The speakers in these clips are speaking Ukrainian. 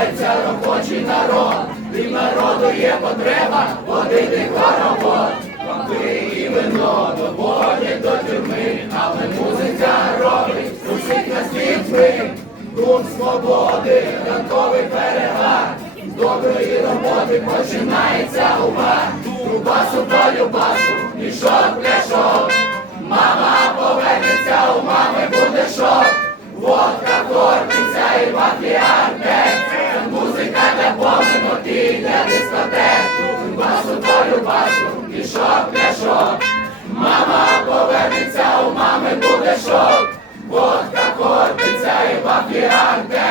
збирається робочий народ, і народу є потреба водити хоровод. Папи і вино доводять до тюрми, але музика робить усіх нас дітьми. Дух свободи, ранковий перегар, з доброї роботи починається угар. Трубасу по любасу, мішок пляшок. Мама повернеться, у мами буде шок. Любасу, не шок. Мама повернеться, у мами буде шок. Водка, кормиться і мафіарте.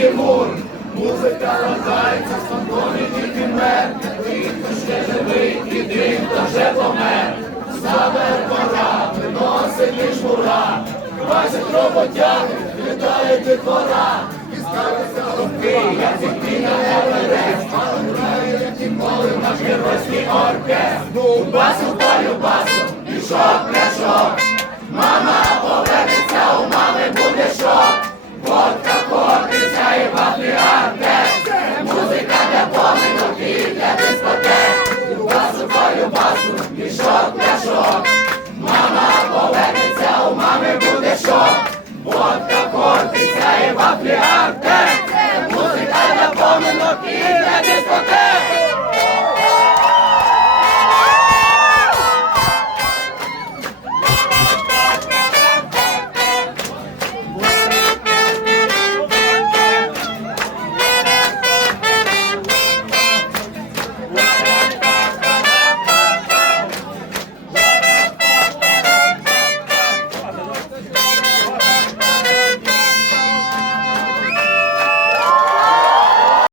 Тимур, музика роздається, фантомі тільки мер, тих, хто ще живий, і тих, хто вже помер. Забер пора, виносить лиш мура, бачить роботяги, літає дитвора, і ставиться голубки, як зіткні на Еверест, але грає, як ніколи, наш геройський оркестр. Ну, басу, палю, басу, і шок, не шок, мама повернеться у мами. stop me.